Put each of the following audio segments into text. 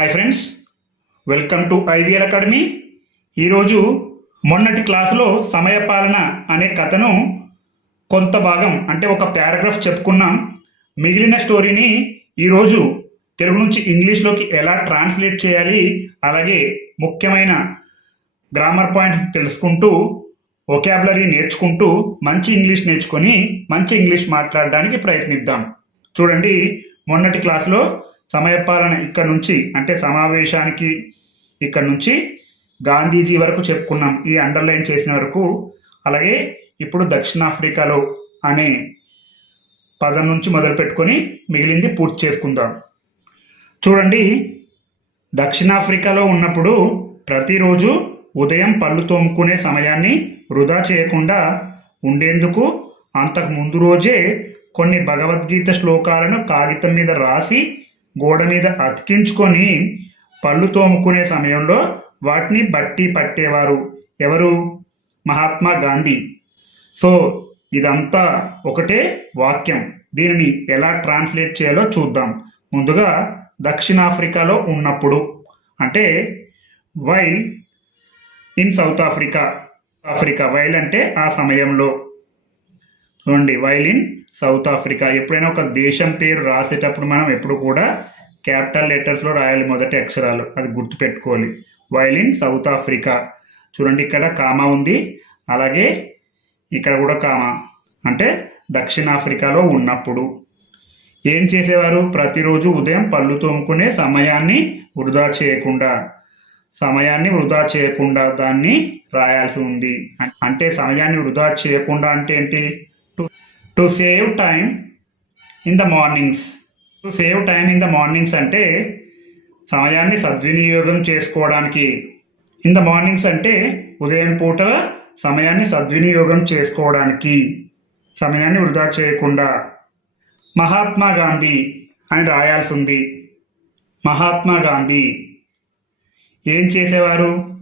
Hi friends welcome to IVL academy ఈరోజు మొన్నటి క్లాసులో సమయపాలన అనే కథను కొంత భాగం అంటే ఒక పారాగ్రాఫ్ చెప్పుకున్నాం. మిగిలిన స్టోరీని ఈరోజు తెలుగు నుంచి ఇంగ్లీష్లోకి ఎలా ట్రాన్స్లేట్ చేయాలి అలాగే ముఖ్యమైన గ్రామర్ పాయింట్స్ తెలుసుకుంటూ ఒకాబులరీ నేర్చుకుంటూ మంచి ఇంగ్లీష్ నేర్చుకొని మంచి ఇంగ్లీష్ మాట్లాడడానికి ప్రయత్నిద్దాం. చూడండి మొన్నటి క్లాస్లో సమయపాలన ఇక్కడ నుంచి అంటే సమావేశానికి ఇక్కడ నుంచి గాంధీజీ వరకు చెప్పుకున్నాం. ఈ అండర్లైన్ చేసిన వరకు అలాగే ఇప్పుడు దక్షిణాఫ్రికాలో అనే పదం నుంచి మొదలు పెట్టుకొని మిగిలింది పూర్తి చేసుకుందాం. చూడండి దక్షిణాఫ్రికాలో ఉన్నప్పుడు ప్రతిరోజు ఉదయం పళ్ళు తోముకునే సమయాన్ని వృధా చేయకుండా ఉండేందుకు అంతకు ముందు రోజే కొన్ని భగవద్గీత శ్లోకాలను కాగితం మీద రాసి గోడ మీద అతికించుకొని పళ్ళు తోముకునే సమయంలో వాటిని బట్టి పట్టేవారు. ఎవరు? మహాత్మా గాంధీ. సో ఇదంతా ఒకటే వాక్యం. దీనిని ఎలా ట్రాన్స్లేట్ చేయాలో చూద్దాం. ముందుగా దక్షిణాఫ్రికాలో ఉన్నప్పుడు. అంటే while in south Africa Africa while అంటే ఆ సమయంలో. చూడండి వైల్ ఇన్ సౌత్ ఆఫ్రికా ఎప్పుడైనా ఒక దేశం పేరు రాసేటప్పుడు మనం ఎప్పుడు కూడా క్యాపిటల్ లెటర్స్లో రాయాలి మొదటి అక్షరాలు అది గుర్తుపెట్టుకోవాలి. వైల్ ఇన్ సౌత్ ఆఫ్రికా చూడండి ఇక్కడ కామా ఉంది అలాగే ఇక్కడ కూడా కామా అంటే దక్షిణాఫ్రికాలో ఉన్నప్పుడు. ఏం చేసేవారు? ప్రతిరోజు ఉదయం పళ్ళు తోముకునే సమయాన్ని వృధా చేయకుండా సమయాన్ని వృధా చేయకుండా దాన్ని రాయాల్సి ఉంది. అంటే సమయాన్ని వృధా చేయకుండా అంటే ఏంటి? To save time in the mornings to save time in the mornings అంటే సమయాన్ని సద్వినియోగం చేసుకోవడానికి. ఇన్ ద మార్నింగ్స్ అంటే ఉదయం పూట సమయాన్ని సద్వినియోగం చేసుకోవడానికి. సమయాన్ని వృధా చేయకుండా. మహాత్మా గాంధీ అని రాయాల్సి ఉంది మహాత్మా గాంధీ ఏం చేసేవారు?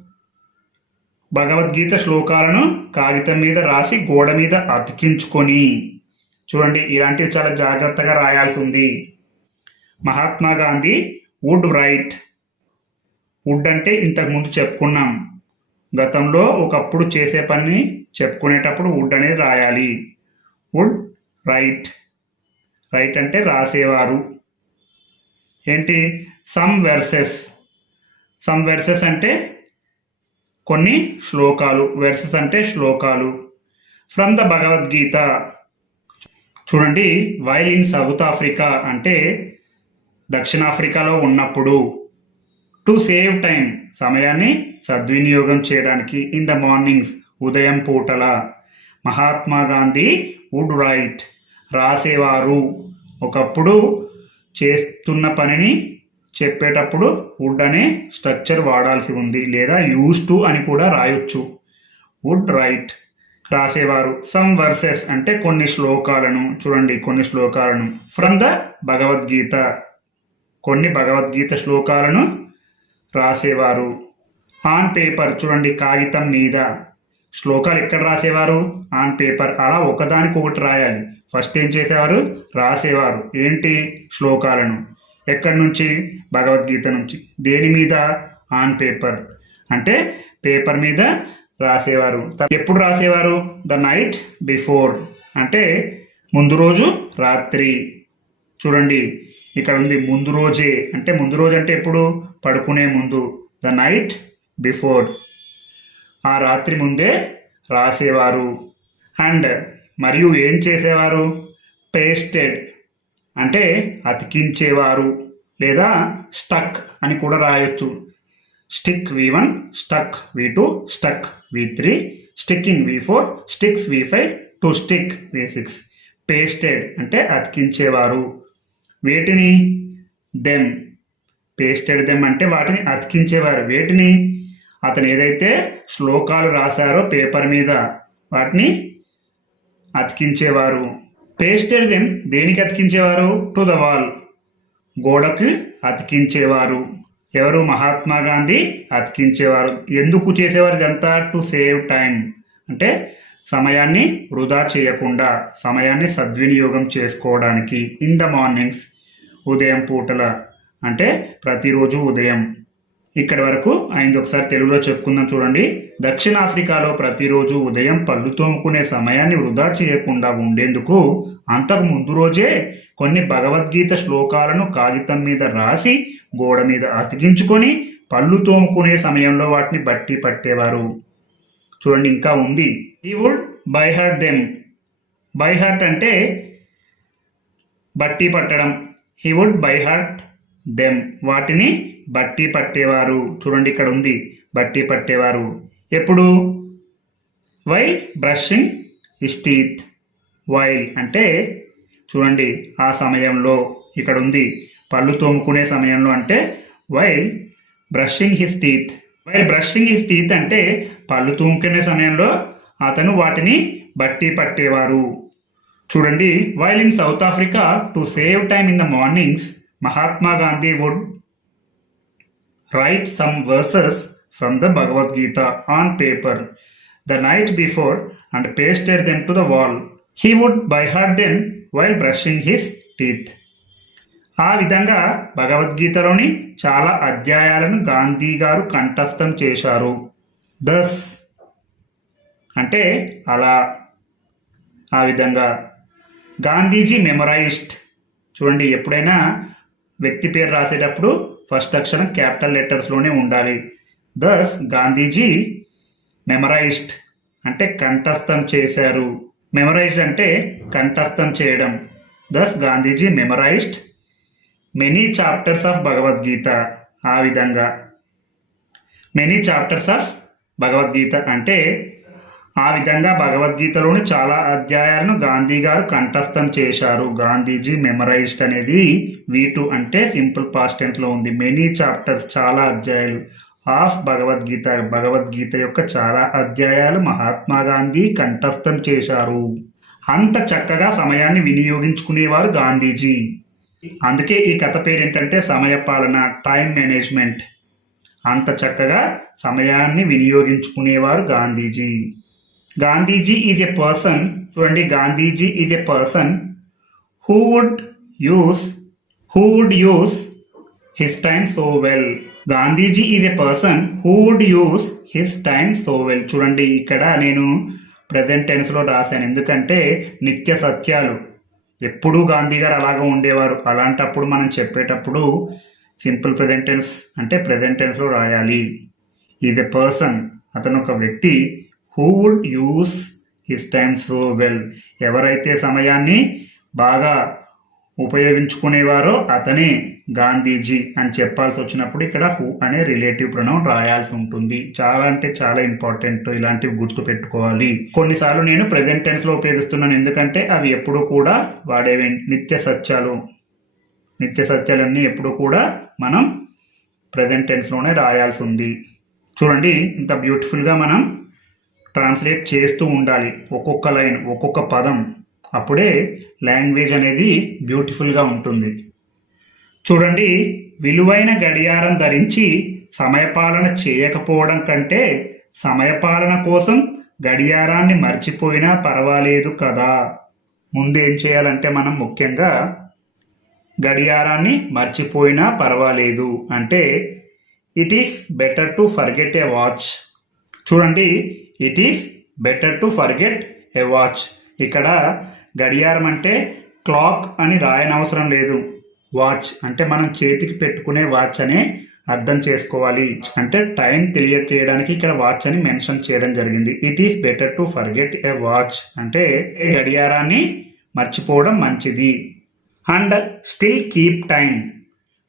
భగవద్గీత శ్లోకాలను కాగితం మీద రాసి గోడ మీద అతికించుకొని. చూడండి ఇలాంటివి చాలా జాగ్రత్తగా రాయాల్సి ఉంది Mahatma Gandhi would write. Would అంటే ఇంతకుముందు చెప్పుకున్నాం. గతంలో ఒకప్పుడు చేసే పని చెప్పుకునేటప్పుడు వుడ్ అనేది రాయాలి. Would right. రైట్ అంటే రాసేవారు. ఏంటి? Some versus. సమ్ వెర్సెస్ అంటే కొన్ని శ్లోకాలు. వెర్సెస్ అంటే శ్లోకాలు. From the Bhagavad Gita. చూడండి వైల్ ఇన్ సౌత్ ఆఫ్రికా అంటే దక్షిణాఫ్రికాలో ఉన్నప్పుడు టు సేవ్ టైం సమయాన్ని సద్వినియోగం చేయడానికి ఇన్ ద మార్నింగ్స్ ఉదయం పూటల మహాత్మా గాంధీ వుడ్ రైట్ రాసేవారు. ఒకప్పుడు చేస్తున్న పనిని చెప్పేటప్పుడు వుడ్ అనే స్ట్రక్చర్ వాడాల్సి ఉంది లేదా యూస్ టు అని కూడా రాయొచ్చు. వుడ్ రైట్ రాసేవారు. సమ్ వర్సెస్ అంటే కొన్ని శ్లోకాలను చూడండి కొన్ని శ్లోకాలను. ఫ్రమ్ ద భగవద్గీత కొన్ని భగవద్గీత శ్లోకాలను రాసేవారు. ఆన్ పేపర్ చూడండి కాగితం మీద. శ్లోకాలు ఎక్కడ రాసేవారు? ఆన్ పేపర్ అలా ఒకదానికి ఒకటి రాయాలి. ఫస్ట్ ఏం చేసేవారు? రాసేవారు. ఏంటి శ్లోకాలను? ఎక్కడి నుంచి? భగవద్గీత నుంచి. దేని మీద? ఆన్ పేపర్ అంటే పేపర్ మీద రాసేవారు. ఎప్పుడు రాసేవారు? The night before. అంటే ముందు రోజు రాత్రి. చూడండి ఇక్కడ ఉంది ముందు రోజే. అంటే ముందు రోజు అంటే ఎప్పుడు? పడుకునే ముందు. The night before. ఆ రాత్రి ముందే రాసేవారు. అండ్ మరియు ఏం చేసేవారు? పేస్టెడ్. అంటే అతికించేవారు. లేదా స్టక్ అని కూడా రాయొచ్చు. Stick V one stuck V two stuck V three sticking V four sticks V five to stick V six pasted అంటే అతికించేవారు. వేటిని? దెమ్ పేస్టెడ్ దెమ్ అంటే వాటిని అతికించేవారు. వేటిని? అతను ఏదైతే శ్లోకాలు రాశారో పేపర్ మీద వాటిని అతికించేవారు. పేస్టెడ్ దెమ్ దేనికి అతికించేవారు? టు ద వాల్ గోడకు అతికించేవారు. ఎవరు మహాత్మా గాంధీ అతికించేవారు? ఎందుకు చేసేవారు ఇదంతా? టు సేవ్ టైం అంటే సమయాన్ని వృధా చేయకుండా సమయాన్ని సద్వినియోగం చేసుకోవడానికి. ఇన్ ద మార్నింగ్స్ ఉదయం పూటల. అంటే ప్రతిరోజు ఉదయం. ఇక్కడి వరకు అయింది. ఒకసారి తెలుగులో చెప్పుకుందాం చూడండి. దక్షిణాఫ్రికాలో ప్రతిరోజు ఉదయం పళ్ళు తోముకునే సమయాన్ని వృధా చేయకుండా ఉండేందుకు అంతకు ముందు రోజే కొన్ని భగవద్గీత శ్లోకాలను కాగితం మీద రాసి గోడ మీద అతికించుకొని పళ్ళు తోముకునే సమయంలో వాటిని బట్టి పట్టేవారు. చూడండి ఇంకా ఉంది. ఈ would by heart them by heart అంటే బట్టి పట్టడం. He would by heart them వాటిని బట్టి పట్టేవారు. చూడండి ఇక్కడ ఉంది. బట్టి పట్టేవారు. ఎప్పుడు? వై బ్రషింగ్ ఇస్టీత్ టీత్ వైల్ అంటే చూడండి ఆ సమయంలో ఇక్కడ ఉంది. పళ్ళు తోముకునే సమయంలో అంటే while brushing his teeth while brushing his teeth అంటే పళ్ళు తోముకునే సమయంలో అతను వాటిని బట్టి పట్టేవారు. చూడండి while in south Africa to save time in the mornings Mahatma Gandhi would write some verses from the Bhagavad Gita on paper. The night before and pasted then to the wall. He would by heart them while brushing his teeth. ఆ విధంగా భగవద్గీతలోని చాలా అధ్యాయాలను గాంధీ గారు కంఠస్థం చేశారు. దస్ అంటే అలా. ఆ విధంగా గాంధీజీ మెమరైజ్డ్. చూడండి ఎప్పుడైనా వ్యక్తి పేరు రాసేటప్పుడు ఫస్ట్ అక్షరం క్యాపిటల్ లెటర్స్లోనే ఉండాలి. దస్ గాంధీజీ మెమరైజ్డ్ అంటే కంఠస్థం చేశారు. మెమరైజ్డ్ అంటే కంఠస్థం చేయడం. Thus Gandhiji memorized many chapters of Bhagavad Gita ఆ విధంగా. మెనీ చాప్టర్స్ ఆఫ్ భగవద్గీత అంటే ఆ విధంగా భగవద్గీతలోని చాలా అధ్యాయాలను గాంధీ గారు కంఠస్థం చేశారు. గాంధీజీ మెమరైజ్డ్ అనేది వీటు అంటే సింపుల్ పాస్ట్ టెన్స్లో ఉంది. మెనీ చాప్టర్స్ చాలా అధ్యాయాలు. ఆఫ్ భగవద్గీత భగవద్గీత యొక్క చాలా అధ్యాయాలు మహాత్మా గాంధీ కంఠస్థం చేశారు. అంత చక్కగా సమయాన్ని వినియోగించుకునేవారు గాంధీజీ. అందుకే ఈ కథ పేరు ఏంటంటే సమయపాలన టైం మేనేజ్మెంట్ అంత చక్కగా సమయాన్ని వినియోగించుకునేవారు Gandhiji. Gandhiji is a person చూడండి Gandhiji is a person who would use who would use his time so well Gandhiji is a person who would use his time so well చూడండి ఇక్కడ నేను present టెన్స్లో రాశాను. ఎందుకంటే నిత్య సత్యాలు. ఎప్పుడూ గాంధీ గారు అలాగ ఉండేవారు. అలాంటప్పుడు మనం చెప్పేటప్పుడు సింపుల్ ప్రజెంట్ టెన్స్ అంటే ప్రజెంట్ టెన్స్లో రాయాలి. ఈజ్ ఎ పర్సన్ అతను ఒక వ్యక్తి. Who would use his time so well ఎవరైతే సమయాన్ని బాగా ఉపయోగించుకునేవారో అతనే గాంధీజీ అని చెప్పాల్సి వచ్చినప్పుడు ఇక్కడ హూ అనే రిలేటివ్ ప్రొనౌన్ రాయాల్సి ఉంటుంది. చాలా అంటే చాలా ఇంపార్టెంట్ ఇలాంటివి గుర్తు పెట్టుకోవాలి కొన్నిసార్లు నేను ప్రజెంట్ టెన్స్లో ఉపయోగిస్తున్నాను. ఎందుకంటే అవి ఎప్పుడు కూడా వాడేవి నిత్య సత్యాలు. నిత్య సత్యాలన్నీ ఎప్పుడు కూడా మనం ప్రజెంట్ టెన్స్లోనే రాయాల్సి ఉంది. చూడండి ఇంత బ్యూటిఫుల్గా మనం ట్రాన్స్లేట్ చేస్తూ ఉండాలి. ఒక్కొక్క లైన్ ఒక్కొక్క పదం. అప్పుడే లాంగ్వేజ్ అనేది బ్యూటిఫుల్గా ఉంటుంది. చూడండి విలువైన గడియారం ధరించి సమయపాలన చేయకపోవడం కంటే సమయపాలన కోసం గడియారాన్ని మర్చిపోయినా పర్వాలేదు కదా. ముందు ఏం చేయాలంటే మనం ముఖ్యంగా గడియారాన్ని మర్చిపోయినా పర్వాలేదు అంటే it is better to forget a watch. చూడండి it is better to forget a watch ఇక్కడ గడియారం అంటే క్లాక్ అని రాయనవసరం లేదు. వాచ్ అంటే మనం చేతికి పెట్టుకునే వాచ్ అనే అర్థం చేసుకోవాలి. అంటే టైం తెలియచేయడానికి ఇక్కడ వాచ్ అని మెన్షన్ చేయడం జరిగింది. It is better to forget a watch అంటే ఏ గడియారాన్ని మర్చిపోవడం మంచిది. And still keep time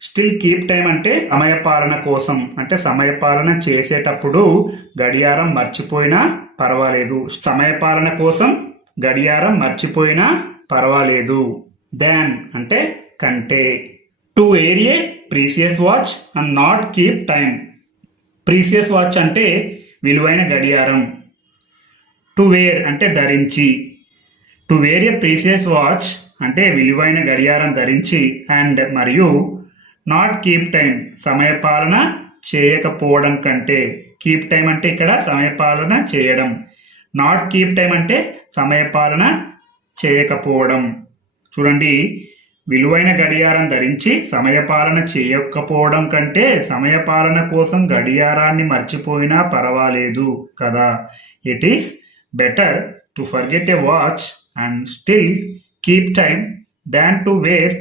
still keep time అంటే సమయపాలన కోసం. అంటే సమయపాలన చేసేటప్పుడు గడియారం మర్చిపోయినా పర్వాలేదు. సమయపాలన కోసం గడియారం మర్చిపోయినా పర్వాలేదు. దాన్ అంటే కంటే. To wear a precious watch and not keep time precious watch అంటే విలువైన గడియారం. టు వేర్ అంటే ధరించి. To wear a precious watch అంటే విలువైన గడియారం ధరించి అండ్ మరియు నాట్ కీప్ టైం. సమయపాలన చేయకపోవడం కంటే కీప్ టైం అంటే ఇక్కడ సమయపాలన చేయడం. నాట్ కీప్ టైం అంటే సమయపాలన చేయకపోవడం. చూడండి విలువైన గడియారం ధరించి సమయపాలన చేయకపోవడం కంటే సమయపాలన కోసం గడియారాన్ని మర్చిపోయినా పర్వాలేదు కదా. It is better to forget a watch and still keep time than to wear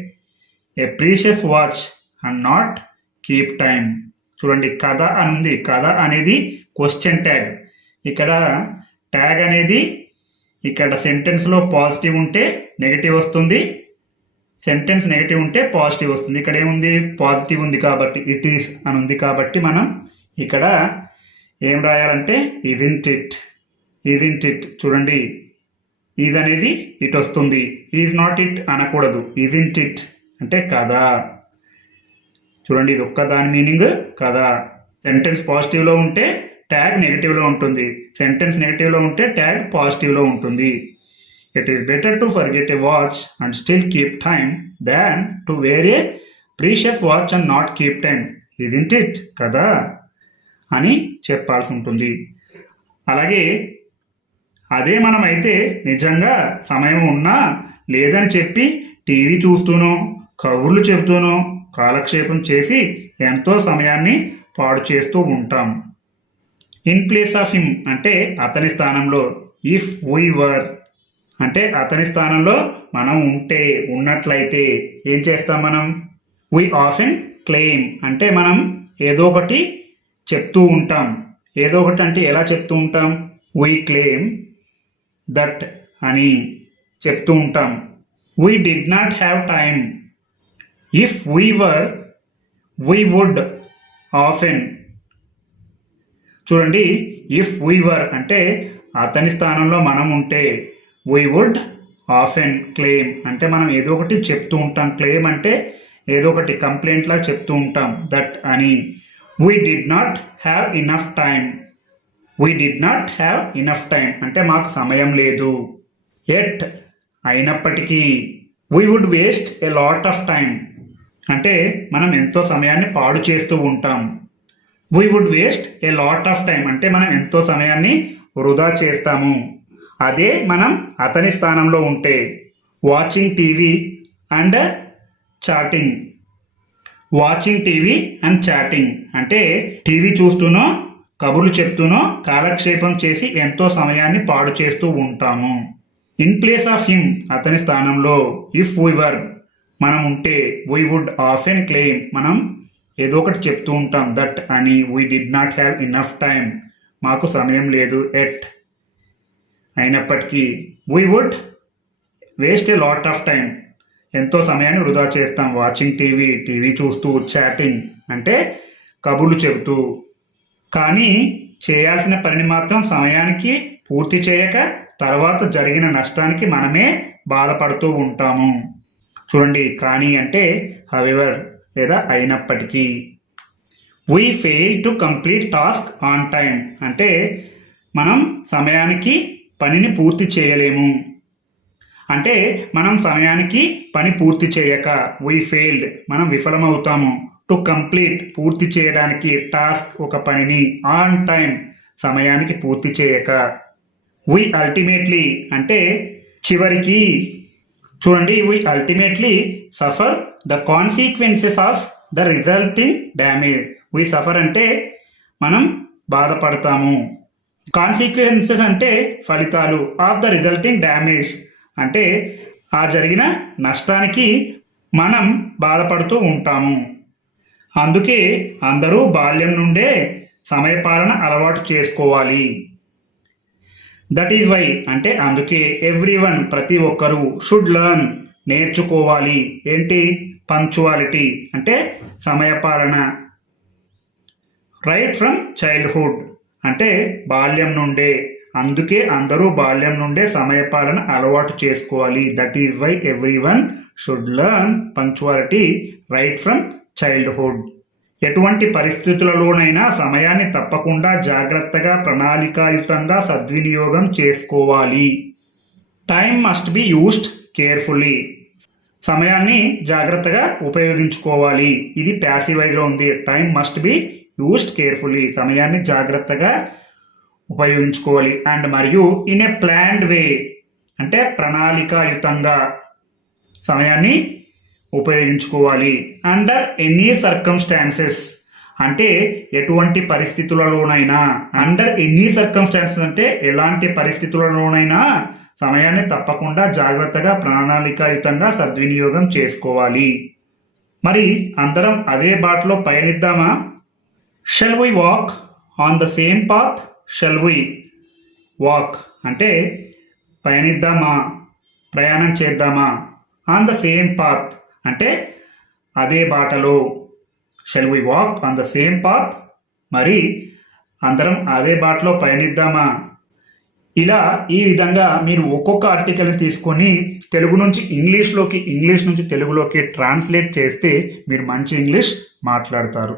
a precious watch and not keep time చూడండి కథ అని ఉంది కథ అనేది క్వశ్చన్ ట్యాగ్ ఇక్కడ ట్యాగ్ అనేది ఇక్కడ సెంటెన్స్లో పాజిటివ్ ఉంటే నెగటివ్ వస్తుంది. సెంటెన్స్ నెగటివ్ ఉంటే పాజిటివ్ వస్తుంది. ఇక్కడ ఏముంది? పాజిటివ్ ఉంది కాబట్టి ఇట్ ఈస్ అని ఉంది కాబట్టి మనం ఇక్కడ ఏం రాయాలంటే ఇదింట్ ఇట్ ఇదింట్ ఇట్ చూడండి. ఈజ్ అనేది ఇట్ వస్తుంది. ఈజ్ నాట్ ఇట్ అనకూడదు. ఇదింట్ ఇట్ అంటే కదా. చూడండి ఇది ఒక్క దాని మీనింగ్ కదా. సెంటెన్స్ పాజిటివ్లో ఉంటే ట్యాగ్ నెగిటివ్లో ఉంటుంది. సెంటెన్స్ నెగిటివ్లో ఉంటే ట్యాగ్ పాజిటివ్లో ఉంటుంది. It is better to forget a watch and still keep time than to wear a precious watch and not keep time isn't it కదా? అని చెప్పాల్సి ఉంటుంది. అలాగే అదే మనమైతే నిజంగా సమయం ఉన్నా లేదని చెప్పి టీవీ చూస్తూనో కబుర్లు చెబుతూనో కాలక్షేపం చేసి ఎంతో సమయాన్ని పాడు చేస్తూ ఉంటాం. ఇన్ ప్లేస్ ఆఫ్ హిమ్ అంటే అతని స్థానంలో. ఇఫ్ వీ వర్ అంటే అతని స్థానంలో మనం ఉంటే ఉన్నట్లయితే ఏం చేస్తాం మనం? వీ ఆఫెన్ క్లెయిమ్ అంటే మనం ఏదో ఒకటి చెప్తూ ఉంటాం. ఏదో ఒకటి అంటే ఎలా చెప్తూ ఉంటాం? వీ క్లెయిమ్ దట్ అని చెప్తూ ఉంటాం. We did not have time if we were we would often చూడండి ఇఫ్ వీ వర్ అంటే అతని స్థానంలో మనం ఉంటే వీ వుడ్ ఆఫెన్ క్లెయిమ్ అంటే మనం ఏదో ఒకటి చెప్తూ ఉంటాం. క్లెయిమ్ అంటే ఏదో ఒకటి కంప్లైంట్లా చెప్తూ ఉంటాం. దట్ అని. We did not have enough time we did not have enough time అంటే మాకు సమయం లేదు. ఎట్ అయినప్పటికీ we would waste a lot of time అంటే మనం ఎంతో సమయాన్ని పాడు చేస్తూ ఉంటాం. We would waste a lot of time అంటే మనం ఎంతో సమయాన్ని వృధా చేస్తాము. అదే మనం అతని స్థానంలో ఉంటే watching TV and chatting watching TV and chatting అంటే టీవీ చూస్తూనో కబుర్లు చెప్తూనో కాలక్షేపం చేసి ఎంతో సమయాన్ని పాడు చేస్తూ ఉంటాము. ఇన్ ప్లేస్ ఆఫ్ హిమ్ అతని స్థానంలో ఇఫ్ వర్ మనం ఉంటే we would often claim మనం ఏదో ఒకటి చెప్తూ ఉంటాం దట్ అని we did not have enough time మాకు సమయం లేదు ఎట్ అయినప్పటికీ we would waste a lot of time ఎంతో సమయాన్ని వృధా చేస్తాం వాచింగ్ టీవీ టీవీ చూస్తూ చాటింగ్ అంటే కబుర్లు చెబుతూ. కానీ చేయాల్సిన పనిని మాత్రం సమయానికి పూర్తి చేయక తర్వాత జరిగిన నష్టానికి మనమే బాధపడుతూ ఉంటాము. చూడండి కానీ అంటే హవెవర్ లేదా అయినప్పటికీ. We fail to complete task on time అంటే మనం సమయానికి పనిని పూర్తి చేయలేము. అంటే మనం సమయానికి పని పూర్తి చేయక వీ ఫెయిల్డ్ మనం విఫలమవుతాము. టు కంప్లీట్ పూర్తి చేయడానికి టాస్క్ ఒక పనిని ఆన్ టైం సమయానికి పూర్తి చేయక. వీ అల్టిమేట్లీ అంటే చివరికి చూడండి we ultimately suffer the consequences of the resulting damage we suffer అంటే మనం బాధపడతాము. కాన్సిక్వెన్సెస్ అంటే ఫలితాలు ఆఫ్ ద రిజల్టింగ్ డ్యామేజ్ అంటే ఆ జరిగిన నష్టానికి మనం బాధపడుతూ ఉంటాము. అందుకే అందరూ బాల్యం నుండే సమయపాలన అలవాటు చేసుకోవాలి. దట్ ఈజ్ వై అంటే అందుకే ఎవ్రీ వన్ ప్రతి ఒక్కరూ షుడ్ లర్న్ నేర్చుకోవాలి. ఏంటి? పంక్చువాలిటీ అంటే సమయపాలన. రైట్ ఫ్రమ్ చైల్డ్హుడ్ అంటే బాల్యం నుండే. అందుకే అందరూ బాల్యం నుండే సమయపాలన అలవాటు చేసుకోవాలి. That is why everyone should learn punctuality right from childhood ఎటువంటి పరిస్థితులలోనైనా సమయాన్ని తప్పకుండా జాగ్రత్తగా ప్రణాళికాయుతంగా సద్వినియోగం చేసుకోవాలి. Time must be used carefully సమయాన్ని జాగ్రత్తగా ఉపయోగించుకోవాలి. ఇది ప్యాసివైజ్లో ఉంది. Time must be used carefully సమయాన్ని జాగ్రత్తగా ఉపయోగించుకోవాలి. అండ్ మరియు ఇన్ ఏ ప్లాన్డ్ వే అంటే ప్రణాళికాయుతంగా సమయాన్ని ఉపయోగించుకోవాలి. అండర్ ఎనీ సర్కమ్స్టాన్సెస్ అంటే ఎటువంటి పరిస్థితులలోనైనా. అండర్ ఎనీ సర్కమ్స్టాన్సెస్ అంటే ఎలాంటి పరిస్థితులలోనైనా సమయాన్ని తప్పకుండా జాగ్రత్తగా ప్రణాళికాయుతంగా సద్వినియోగం చేసుకోవాలి. మరి అందరం అదే బాటలో పయనిద్దామా? Shall we walk on the same path shall we walk అంటే పయనిద్దామా? ప్రయాణం చేద్దామా? ఆన్ ద సేమ్ పాత్ అంటే అదే బాటలో shall we walk on the same path మరి అందరం అదే బాటలో పయనిద్దామా? ఇలా ఈ విధంగా మీరు ఒక్కొక్క ఆర్టికల్ని తీసుకొని తెలుగు నుంచి ఇంగ్లీష్లోకి ఇంగ్లీష్ నుంచి తెలుగులోకి ట్రాన్స్లేట్ చేస్తే మీరు మంచి ఇంగ్లీష్ మాట్లాడతారు.